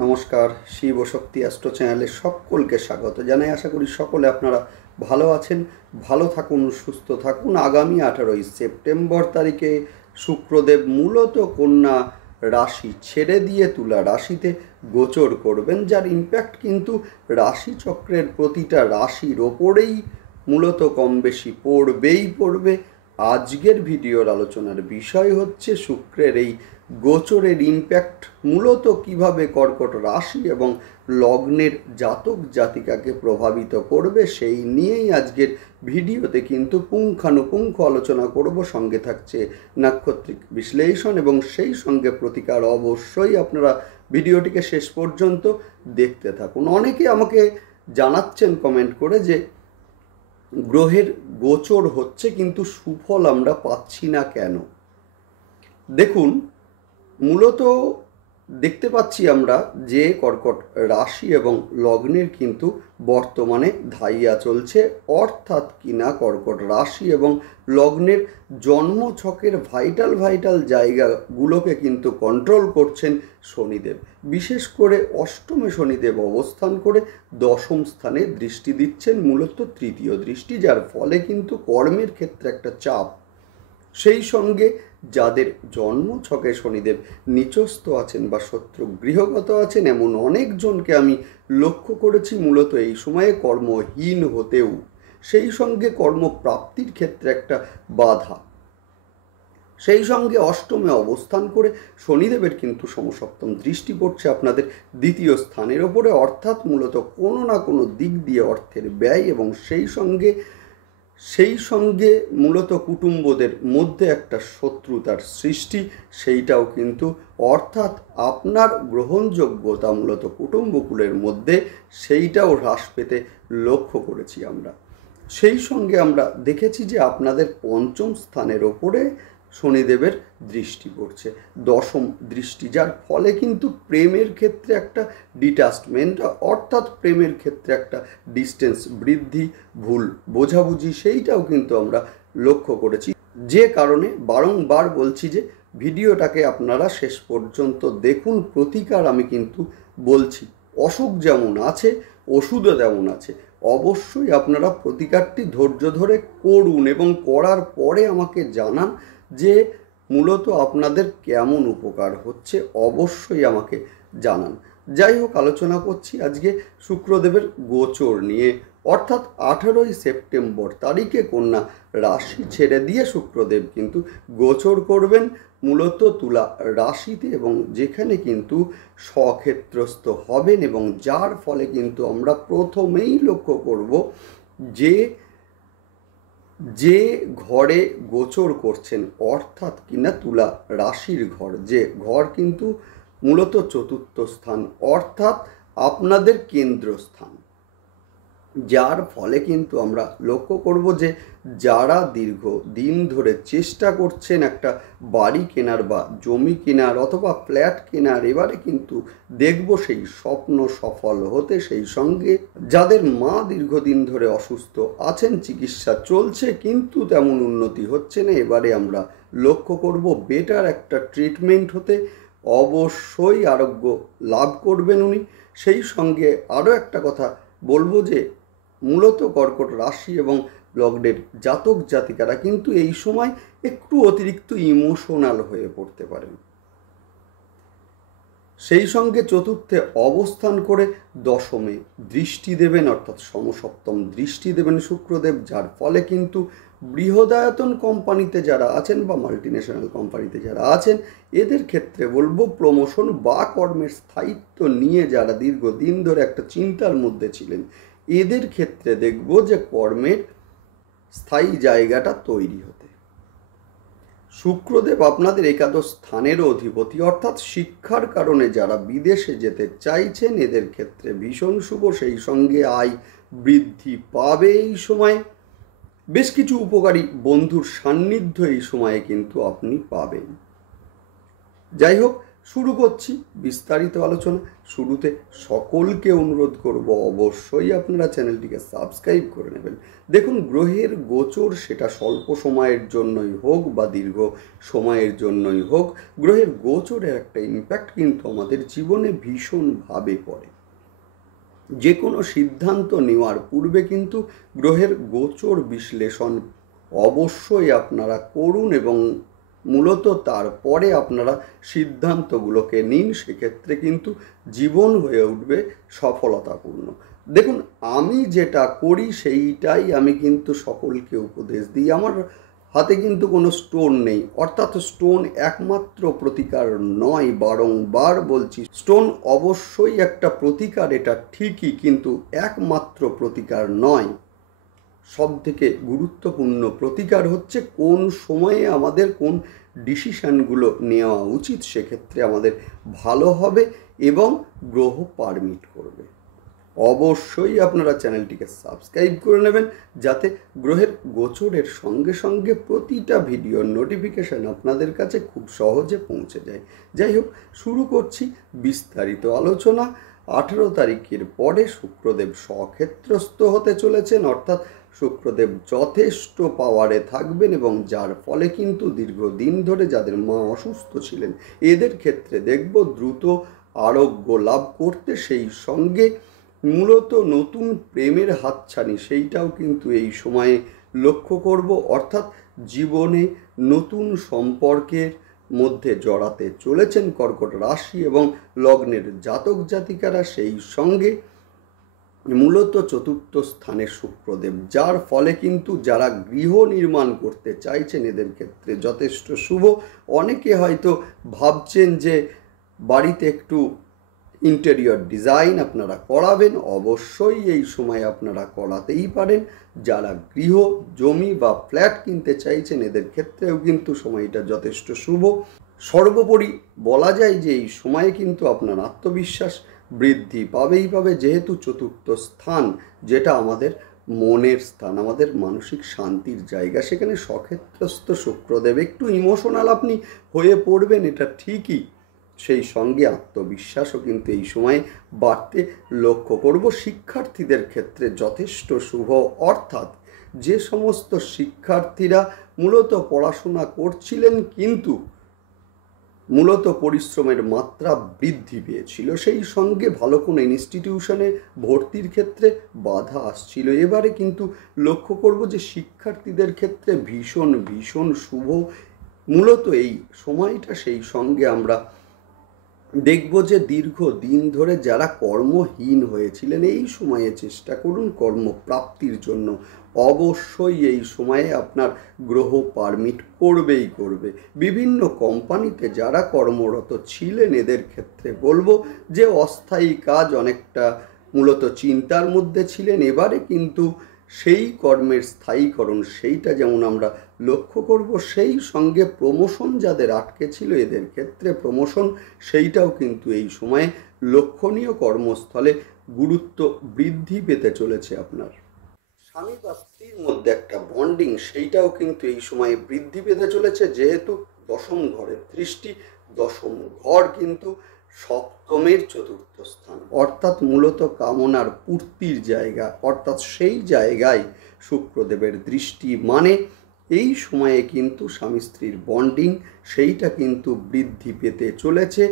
নমস্কার, শিব ও শক্তি অ্যাস্ট্রো চ্যানেলে সকলকে স্বাগত জানাই। আশা করি সকলে আপনারা ভালো আছেন, ভালো থাকুন, সুস্থ থাকুন। আগামী 18ই সেপ্টেম্বর তারিখে শুক্রদেব মূলত কন্যা রাশি ছেড়ে দিয়ে তুলা রাশিতে গোচর করবেন, যার ইম্প্যাক্ট কিন্তু রাশিচক্রের প্রতিটা রাশির ওপরেই মূলত কম বেশি পড়বে। আজকের ভিডিওর আলোচনার বিষয় হচ্ছে শুক্রের এই গোচরের ইম্প্যাক্ট মূলত কিভাবে কর্কট রাশি এবং লগ্নের জাতক জাতিকাকে প্রভাবিত করবে, সেই নিয়েই আজকের ভিডিওতে কিন্তু পুঙ্খানুপুঙ্খ আলোচনা করব। সঙ্গে থাকছে নাক্ষত্রিক বিশ্লেষণ এবং সেই সঙ্গে প্রতিকার। অবশ্যই আপনারা ভিডিওটিকে শেষ পর্যন্ত দেখতে থাকুন। অনেকে আমাকে জানাচ্ছেন কমেন্ট করে যে গ্রহের গোচর হচ্ছে কিন্তু সুফল আমরা পাচ্ছি না কেন। দেখুন, মূলত দেখতে পাচ্ছি আমরা যে কর্কট রাশি এবং লগ্নের কিন্তু বর্তমানে ধাইয়া চলছে, অর্থাৎ কিনা কর্কট রাশি এবং লগ্নের জন্মছকের ভাইটাল জায়গাগুলোকে কিন্তু কন্ট্রোল করছেন শনিদেব। বিশেষ করে অষ্টমে শনিদেব অবস্থান করে দশম স্থানে দৃষ্টি দিচ্ছেন, মূলত তৃতীয় দৃষ্টি, যার ফলে কিন্তু কর্মের ক্ষেত্রে একটা চাপ। সেই সঙ্গে যাদের জন্ম ছকে শনিদেব নিচস্থ আছেন বা শত্রু গৃহগত আছেন, এমন অনেকজনকে আমি লক্ষ্য করেছি মূলত এই সময়ে কর্মহীন হতেও, সেই সঙ্গে কর্মপ্রাপ্তির ক্ষেত্রে একটা বাধা। সেই সঙ্গে অষ্টমে অবস্থান করে শনিদেবের কিন্তু সমসপ্তম দৃষ্টি পড়ছে আপনাদের দ্বিতীয় স্থানের ওপরে, অর্থাৎ মূলত কোনো না কোনো দিক দিয়ে অর্থের ব্যয় এবং সেই সঙ্গে মূলত কুটুম্বদের মধ্যে একটা শত্রুতার সৃষ্টি, সেইটাও কিন্তু, অর্থাৎ আপনার গ্রহণযোগ্যতা মূলত কুটুম্বকুলের মধ্যে সেইটাও হ্রাস পেতে লক্ষ্য করেছি আমরা। সেই সঙ্গে আমরা দেখেছি যে আপনাদের পঞ্চম স্থানের ওপরে শনিদেবের দৃষ্টি পড়ছে, দশম দৃষ্টি, যার ফলে কিন্তু প্রেমের ক্ষেত্রে একটা ডিটাচমেন্ট, অর্থাৎ প্রেমের ক্ষেত্রে একটা ডিস্টেন্স বৃদ্ধি, ভুল বোঝাবুঝি, সেইটাও কিন্তু আমরা লক্ষ্য করেছি। যে কারণে বারংবার বলছি যে ভিডিওটাকে আপনারা শেষ পর্যন্ত দেখুন। প্রতিকার আমি কিন্তু বলছি, অসুখ যেমন আছে ওষুধও তেমন আছে। অবশ্যই আপনারা প্রতিকারটি ধৈর্য ধরে করুন এবং করার পরে আমাকে জানান যে মূলত আপনাদের কেমন উপকার হচ্ছে, অবশ্যই আমাকে জানান। যাই হোক, আলোচনা করছি আজকে শুক্রদেবের গোচর নিয়ে, অর্থাৎ 18ই সেপ্টেম্বর তারিখে কন্যা রাশি ছেড়ে দিয়ে শুক্রদেব কিন্তু গোচর করবেন মূলত তুলা রাশিতে, এবং যেখানে কিন্তু স্বক্ষেত্রস্থ হবেন, এবং যার ফলে কিন্তু আমরা প্রথমেই লক্ষ্য করব যে ঘরে গোচর করছেন, অর্থাৎ কিনা তুলা রাশির ঘর, যে ঘর কিন্তু মূলত চতুর্থ স্থান, অর্থাৎ আপনাদের কেন্দ্রস্থান, যার ফলে কিন্তু আমরা লক্ষ্য করব যে যারা দীর্ঘ দিন ধরে চেষ্টা করছেন একটা বাড়ি কেনার বা জমি কেনার অথবা ফ্ল্যাট কেনার, এবারে কিন্তু দেখব সেই স্বপ্ন সফল হতে। সেই সঙ্গে যাদের মা দীর্ঘদিন ধরে অসুস্থ আছেন, চিকিৎসা চলছে কিন্তু তেমন উন্নতি হচ্ছে না, এবারে আমরা লক্ষ্য করব বেটার একটা ট্রিটমেন্ট হতে, অবশ্যই আরোগ্য লাভ করবেন উনি। সেই সঙ্গে আরও একটা কথা বলবো যে মূলত কর্কট রাশি এবং লগ্নের জাতক জাতিকারা কিন্তু এই সময় একটু অতিরিক্ত ইমোশনাল হয়ে পড়তে পারেন। সেই সঙ্গে চতুর্থে অবস্থান করে দশমে দৃষ্টি দেবেন, অর্থাৎ সমসপ্তম দৃষ্টি দেবেন শুক্রদেব, যার ফলে কিন্তু বৃহদায়তন কোম্পানিতে যারা আছেন বা মাল্টিন্যাশনাল কোম্পানিতে যারা আছেন, এদের ক্ষেত্রে বলবো প্রমোশন বা কর্মের স্থায়িত্ব নিয়ে যারা দীর্ঘদিন ধরে একটা চিন্তার মধ্যে ছিলেন, এদের ক্ষেত্রে দেখব যে কর্মের স্থায়ী জায়গাটা তৈরি হতে। শুক্রদেব আপনাদের একাদশ স্থানেরও অধিপতি, অর্থাৎ শিক্ষার কারণে যারা বিদেশে যেতে চাইছেন এদের ক্ষেত্রে ভীষণ শুভ। সেই সঙ্গে আয় বৃদ্ধি পাবে এই সময়, বেশ কিছু উপকারী বন্ধুর সান্নিধ্য এই সময়ে কিন্তু আপনি পাবেন। যাই হোক, শুরু করছি বিস্তারিত আলোচনা। শুরুতে সকলকে অনুরোধ করব অবশ্যই আপনারা চ্যানেলটিকে সাবস্ক্রাইব করে নেবেন। দেখুন, গ্রহের গোচর সেটা স্বল্প সময়ের জন্যই হোক বা দীর্ঘ সময়ের জন্যই হোক, গ্রহের গোচরের একটা ইম্প্যাক্ট কিন্তু আমাদের জীবনে ভীষণভাবে পড়ে। যে কোনো সিদ্ধান্ত নেওয়ার পূর্বে কিন্তু গ্রহের গোচর বিশ্লেষণ অবশ্যই আপনারা করুন এবং মূলত তারপরে আপনারা সিদ্ধান্তগুলোকে নিন। সেক্ষেত্রে কিন্তু জীবন হয়ে উঠবে সফলতাপূর্ণ। দেখুন, আমি যেটা করি সেইটাই আমি কিন্তু সকলকে উপদেশ দিই। আমার হাতে কিন্তু কোনো স্টোন নেই, অর্থাৎ স্টোন একমাত্র প্রতিকার নয়। বারংবার বলছি, স্টোন অবশ্যই একটা প্রতিকার, এটা ঠিকই, কিন্তু একমাত্র প্রতিকার নয়। সব থেকে গুরুত্বপূর্ণ প্রতিকার হচ্ছে কোন সময়ে আমাদের কোন ডিসিশানগুলো নেওয়া উচিত, সেক্ষেত্রে আমাদের ভালো হবে এবং গ্রহ পারমিট করবে। অবশ্যই আপনারা চ্যানেলটিকে সাবস্ক্রাইব করে নেবেন, যাতে গ্রহের গোচরের সঙ্গে সঙ্গে প্রতিটা ভিডিওর নোটিফিকেশান আপনাদের কাছে খুব সহজে পৌঁছে যায়। যাই হোক, শুরু করছি বিস্তারিত আলোচনা। 18 তারিখের পরে শুক্রদেব স্বক্ষেত্রস্থ হতে চলেছেন, অর্থাৎ শুক্রদেব যথেষ্ট পাওয়ারে থাকবেন এবং যার ফলে কিন্তু দীর্ঘদিন ধরে যাদের মা অসুস্থ ছিলেন এদের ক্ষেত্রে দেখব দ্রুত আরোগ্য লাভ করতে, সেই সঙ্গে মূলত নতুন প্রেমের হাতছানি সেইটাও কিন্তু এই সময়ে লক্ষ্য করব। অর্থাৎ জীবনে নতুন সম্পর্কের মধ্যে জড়াতে চলেছেন কর্কট রাশি এবং লগ্নের জাতক জাতিকারা। সেই সঙ্গে মূলত চতুর্থ স্থানে শুক্রদেব, যার ফলে কিন্তু যারা গৃহ নির্মাণ করতে চাইছেন এদের ক্ষেত্রে যথেষ্ট শুভ। অনেকে হয়তো ভাবছেন যে বাড়িতে একটু ইন্টেরিয়র ডিজাইন আপনারা করাবেন, অবশ্যই এই সময় আপনারা করাতেই পারেন। যারা গৃহ, জমি বা ফ্ল্যাট কিনতে চাইছেন এদের ক্ষেত্রেও কিন্তু সময়টা যথেষ্ট শুভ। সর্বোপরি বলা যায় যে এই সময়ে কিন্তু আপনার আত্মবিশ্বাস বৃদ্ধি পাবেই পাবে, যেহেতু চতুর্থ স্থান যেটা আমাদের মনের স্থান, আমাদের মানসিক শান্তির জায়গা, সেখানে স্বক্ষেত্রস্থ শুক্রদেব। একটু ইমোশনাল আপনি হয়ে পড়বেন, এটা ঠিকই, সেই সঙ্গে আত্মবিশ্বাসও কিন্তু এই সময়ে বাড়তে লক্ষ্য করব। শিক্ষার্থীদের ক্ষেত্রে যথেষ্ট শুভ, অর্থাৎ যে সমস্ত শিক্ষার্থীরা মূলত পড়াশোনা করছিলেন কিন্তু মূলত পরিশ্রমের মাত্রা বৃদ্ধি পেয়েছিল, সেই সঙ্গে ভালো কোনো ইনস্টিটিউশনে ভর্তির ক্ষেত্রে বাধা আসছিল, এবারে কিন্তু লক্ষ্য করব যে শিক্ষার্থীদের ক্ষেত্রে ভীষণ ভীষণ শুভ। মূলত এই সময়টা সেই সঙ্গে আমরা দেখব যে দীর্ঘদিন ধরে যারা কর্মহীন হয়েছিলেন এই সময়ে চেষ্টা করুন কর্মপ্রাপ্তির জন্য। অবশ্যই এই সময়ে আপনার গ্রহ পারমিট করবেই করবে। বিভিন্ন কোম্পানিতে যারা কর্মরত ছিলেন এদের ক্ষেত্রে বলবো যে অস্থায়ী কাজ অনেকটা মূলত চিন্তার মধ্যে ছিলেন, এবারে কিন্তু সেই কর্মের স্থায়ীকরণ সেইটা যেমন আমরা লক্ষ্য করব। সেই সঙ্গে প্রমোশন যাদের আটকে ছিল এদের ক্ষেত্রে প্রমোশন সেইটাও কিন্তু এই সময়ে লক্ষণীয়, কর্মস্থলে গুরুত্ব বৃদ্ধি পেতে চলেছে। আপনার স্বামী বা স্ত্রীর মধ্যে একটা বন্ডিং সেইটাও কিন্তু এই সময়ে বৃদ্ধি পেতে চলেছে, যেহেতু দশম ঘরের দৃষ্টি। দশম ঘর কিন্তু সপ্তমের চতুর্থ স্থান, অর্থাৎ মূলত কামনার পূর্তির জায়গা, অর্থাৎ সেই জায়গায় শুক্রদেবের দৃষ্টি, মানে এই সময়ে কিন্তু স্বামী স্ত্রীর বন্ডিং সেইটা কিন্তু বৃদ্ধি পেতে চলেছে।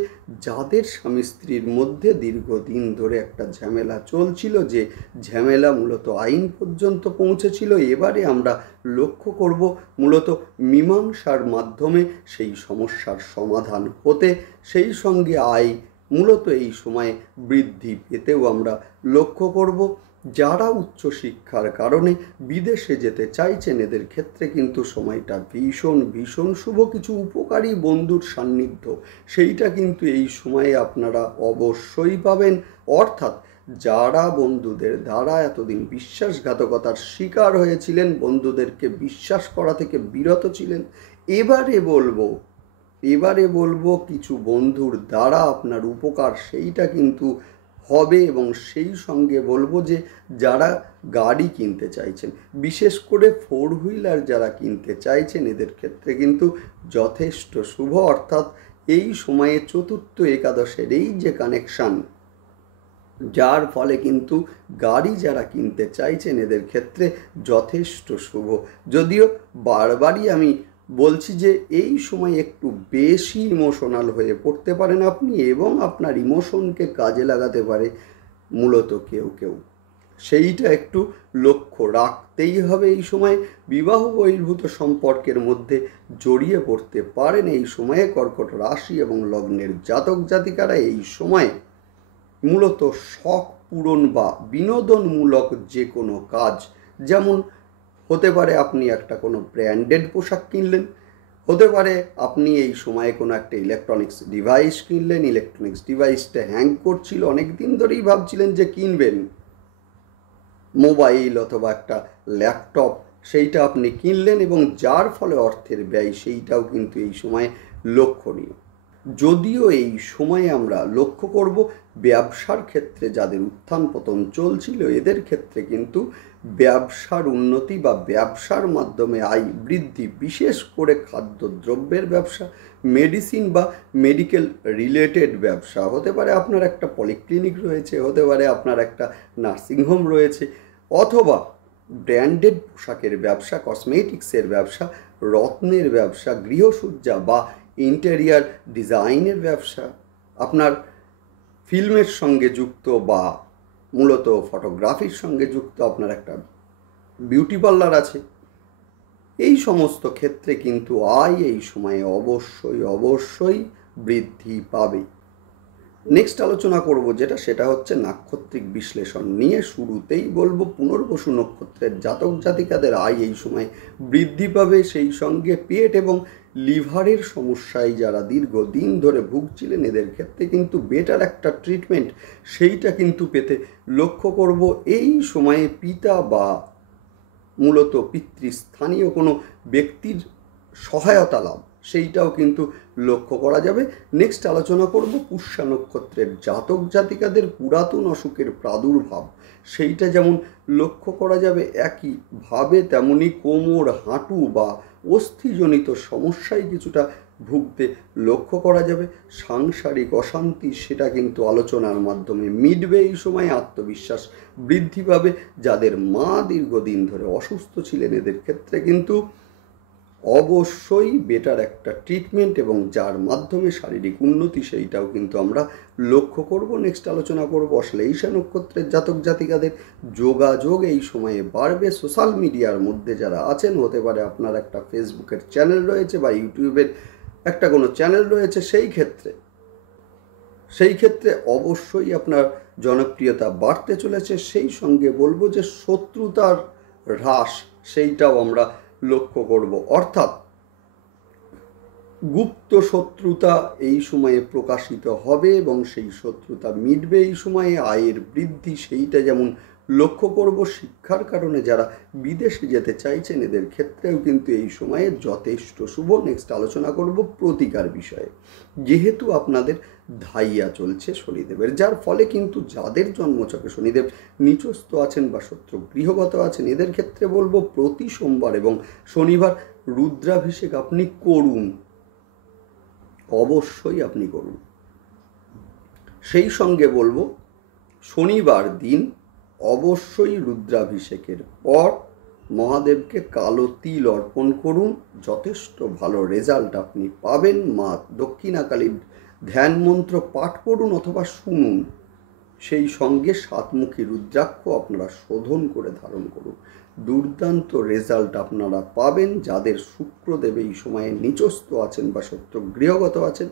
যাদের স্বামী স্ত্রীর মধ্যে দীর্ঘদিন ধরে একটা ঝামেলা চলছিল, যে ঝামেলা মূলত আইন পর্যন্ত পৌঁছেছিল, এবারে আমরা লক্ষ্য করব মূলত মীমাংসার মাধ্যমে সেই সমস্যার সমাধান হতে, সেই সঙ্গে আয় মূলত এই সময়ে বৃদ্ধি পেতেও আমরা লক্ষ্য করব। যারা উচ্চশিক্ষার কারণে বিদেশে যেতে চাইছেন এদের ক্ষেত্রে কিন্তু সময়টা ভীষণ ভীষণ শুভ। কিছু উপকারী বন্ধুর সান্নিধ্য সেইটা কিন্তু এই সময়ে আপনারা অবশ্যই পাবেন। অর্থাৎ যারা বন্ধুদের দ্বারা এতদিন বিশ্বাসঘাতকতার শিকার হয়েছিলেন, বন্ধুদেরকে বিশ্বাস করা থেকে বিরত ছিলেন, এবারে বলবো কিছু বন্ধুর দ্বারা আপনার উপকার সেইটা কিন্তু হবে। এবং সেই সঙ্গে বলবো যে যারা গাড়ি কিনতে চাইছেন, বিশেষ করে 4 হুইলার যারা কিনতে চাইছেন এদের ক্ষেত্রে কিন্তু যথেষ্ট শুভ। অর্থাৎ এই সময়ে চতুর্থ একাদশের এই যে কানেকশান, যার ফলে কিন্তু গাড়ি যারা কিনতে চাইছেন এদের ক্ষেত্রে যথেষ্ট শুভ। যদিও বারবারই আমি বলছি যে এই সময় একটু বেশি ইমোশনাল হয়ে পড়তে পারেন আপনি, এবং আপনার ইমোশনকে কাজে লাগাতে পারে মূলত কেউ কেউ, সেইটা একটু লক্ষ্য রাখতেই হবে। এই সময় বিবাহ বহির্ভূত সম্পর্কের মধ্যে জড়িয়ে পড়তে পারেন এই সময়ে কর্কট রাশি এবং লগ্নের জাতক জাতিকারা। এই সময় মূলত শখ পূরণ বা বিনোদনমূলক যে কোনো কাজ, যেমন হতে পারে আপনি একটা কোনো ব্র্যান্ডেড পোশাক কিনলেন, হতে পারে আপনি এই সময়ে কোনো একটা ইলেকট্রনিক্স ডিভাইস কিনলেন, ইলেকট্রনিক্স ডিভাইসটা হ্যাং করছিল, অনেক দিন ধরেই ভাবছিলেন যে কিনবেন মোবাইল অথবা একটা ল্যাপটপ, সেইটা আপনি কিনলেন এবং যার ফলে অর্থের ব্যয় সেইটাও কিন্তু এই সময়ে লক্ষণীয়। যদিও এই সময়ে আমরা লক্ষ্য করব ব্যবসার ক্ষেত্রে যাদের উত্থান পতন চলছিল এদের ক্ষেত্রে কিন্তু ব্যবসার উন্নতি বা ব্যবসার মাধ্যমে আয় বৃদ্ধি, বিশেষ করে খাদ্যদ্রব্যের ব্যবসা, মেডিসিন বা মেডিকেল রিলেটেড ব্যবসা, হতে পারে আপনার একটা পলিক্লিনিক রয়েছে, হতে পারে আপনার একটা নার্সিংহোম রয়েছে, অথবা ব্র্যান্ডেড পোশাকের ব্যবসা, কসমেটিক্সের ব্যবসা, রত্নের ব্যবসা, গৃহসজ্জা বা ইন্টেরিয়ার ডিজাইনের ব্যবসা, আপনার ফিল্মের সঙ্গে যুক্ত বা মূলত ফটোগ্রাফির সঙ্গে যুক্ত আপনার একটা বিউটি পার্লার আছে, এই সমস্ত ক্ষেত্রে কিন্তু আয় এই সময়ে অবশ্যই বৃদ্ধি পাবে। নেক্সট আলোচনা করব সেটা হচ্ছে নাক্ষত্রিক বিশ্লেষণ নিয়ে। শুরুতেই বলবো পুনর্বসু নক্ষত্রের জাতক জাতিকাদের আয় এই সময় বৃদ্ধি পাবে, সেই সঙ্গে পেট এবং লিভারের সমস্যায় যারা দীর্ঘদিন ধরে ভুগছিলেন এদের ক্ষেত্রে কিন্তু বেটার একটা ট্রিটমেন্ট সেইটা কিন্তু পেতে লক্ষ্য করব। এই সময়ে পিতা বা মূলত পিতৃস্থানীয় কোনো ব্যক্তির সহায়তা লাভ সেইটাও কিন্তু লক্ষ্য করা যাবে। নেক্সট আলোচনা করব পুষ্যা নক্ষত্রের জাতক জাতিকাদের পুরাতন অসুখের প্রাদুর্ভাব, সেইটা যেমন লক্ষ্য করা যাবে একইভাবে তেমনি কোমর, হাঁটু বা অস্থিজনিত সমস্যায় কিছুটা ভুগতে লক্ষ্য করা যাবে। সাংসারিক অশান্তি সেটা কিন্তু আলোচনার মাধ্যমে মিটবে। এই সময় আত্মবিশ্বাস বৃদ্ধি পাবে। যাদের মা দীর্ঘদিন ধরে অসুস্থ ছিলেন এদের ক্ষেত্রে কিন্তু অবশ্যই বেটার একটা ট্রিটমেন্ট এবং যার মাধ্যমে শারীরিক উন্নতি সেইটাও কিন্তু আমরা লক্ষ্য করব। নেক্সট আলোচনা করব অশ্লেষা নক্ষত্রের জাতক জাতিকাদের যোগাযোগ এই সময়ে বাড়বে। সোশ্যাল মিডিয়ার মধ্যে যারা আছেন, হতে পারে আপনার একটা ফেসবুকের চ্যানেল রয়েছে বা ইউটিউবের একটা কোনো চ্যানেল রয়েছে, সেই ক্ষেত্রে অবশ্যই আপনার জনপ্রিয়তা বাড়তে চলেছে। সেই সঙ্গে বলবো যে শত্রুতার হ্রাস সেইটাও আমরা লক্ষ্য করব, অর্থাৎ গুপ্ত শত্রুতা এই সময়ে প্রকাশিত হবে এবং সেই শত্রুতা মিটবে। এই সময়ে আয়ের বৃদ্ধি সেইটা যেমন লক্ষ্য করব। শিক্ষার কারণে যারা বিদেশে যেতে চাইছেন এদের ক্ষেত্রেও কিন্তু এই সময়ে যথেষ্ট শুভ। নেক্সট আলোচনা করব প্রতিকার বিষয়ে। যেহেতু আপনাদের ধাইয়া চলছে শনিদেবের, যার ফলে কিন্তু যাদের জন্মছকে শনিদেব নিচস্থ আছেন বা শত্রু গৃহগত আছেন এদের ক্ষেত্রে বলবো প্রতি সোমবার এবং শনিবার রুদ্রাভিষেক আপনি করুন, অবশ্যই আপনি করুন। সেই সঙ্গে বলবো শনিবার দিন অবশ্যই রুদ্রাভিষেকের পর মহাদেবকে কালো তিল অর্পণ করুন, যথেষ্ট ভালো রেজাল্ট আপনি পাবেন। মা দক্ষিণাকালীর ধ্যান মন্ত্র পাঠ করুন অথবা শুনুন, সেই সঙ্গে সাতমুখী রুদ্রাক্ষ আপনারা শোধন করে ধারণ করুন, দুর্দান্ত রেজাল্ট আপনারা পাবেন। যাদের শুক্রদেব এই সময়ে নিচস্থ আছেন বা শত্রু গৃহগত আছেন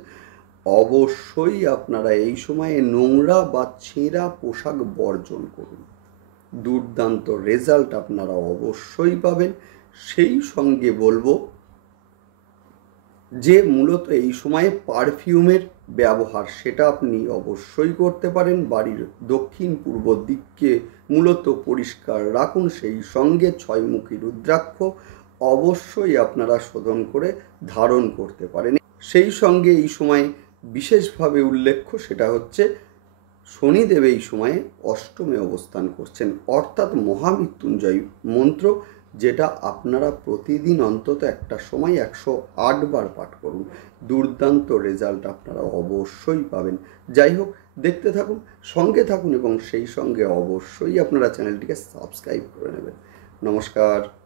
অবশ্যই আপনারা এই সময়ে নোংরা বা ছেঁড়া পোশাক বর্জন করুন, দুর্দান্ত রেজাল্ট আপনারা অবশ্যই পাবেন। সেই সঙ্গে বলবো যে মূলত এই সময়ে পারফিউমের ব্যবহার সেটা আপনি অবশ্যই করতে পারেন। বাড়ির দক্ষিণ পূর্ব দিককে মূলত পরিষ্কার রাখুন, সেই সঙ্গে ছয়মুখী রুদ্রাক্ষ অবশ্যই আপনারা শোধন করে ধারণ করতে পারেন। সেই সঙ্গে এই সময়ে বিশেষভাবে উল্লেখ্য সেটা হচ্ছে শনিদেব এই সময়ে অষ্টমে অবস্থান করছেন, অর্থাৎ মহামৃত্যুঞ্জয় মন্ত্র যেটা আপনারা প্রতিদিন অন্তত একটা সময় 108 বার পাঠ করুন। দুর্দান্ত রেজাল্ট আপনারা অবশ্যই পাবেন। যাই হোক, দেখতে থাকুন, সঙ্গে থাকুন এবং সেই সঙ্গে অবশ্যই আপনারা চ্যানেলটিকে সাবস্ক্রাইব করে নেবেন। নমস্কার।